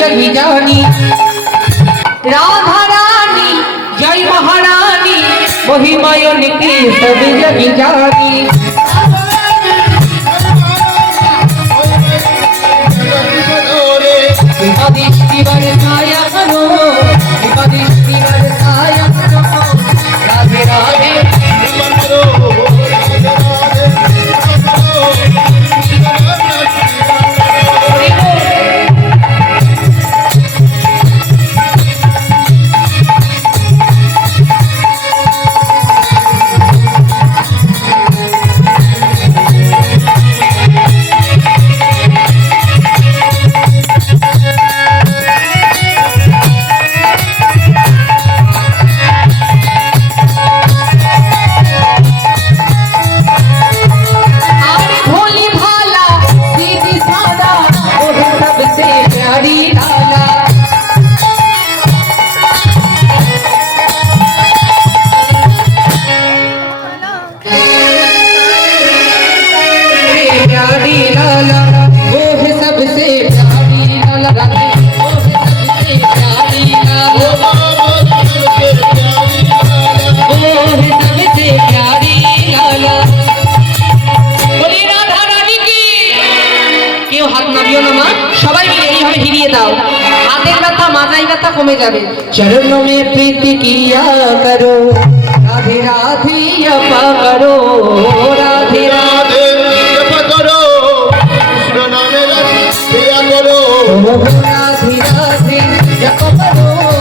जगी जानी राधा रानी जय महारानी महिमायन की सब जगी जानी মা সবাই মিলে এইভাবে হিরিয়ে দাও। হাতের ব্যথা মাথায় ব্যথা কমে যাবে। চরণ মে প্রীতি কিয়া করো। রাধে রাধে আপা করো। রাধে রাধে ও রাধে রাধে জপ করো।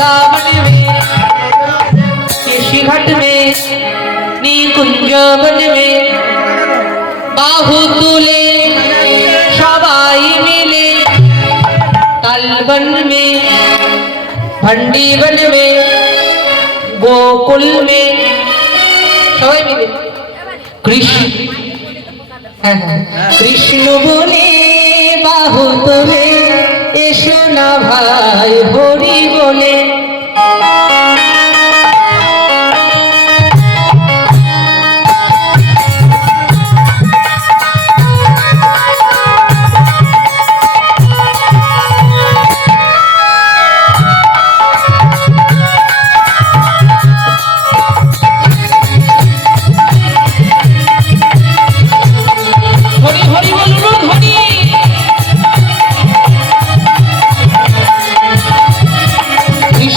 वृंदावन में केशी घाट में नीकुंज वन में बाहु तुले সবাই মিলে তালবন में भंडी वन में गोकुल में সবাই মিলে কৃষ্ণ হ্যাঁ হ্যাঁ কৃষ্ণ বলে বাহু তোলে এসো না ভাই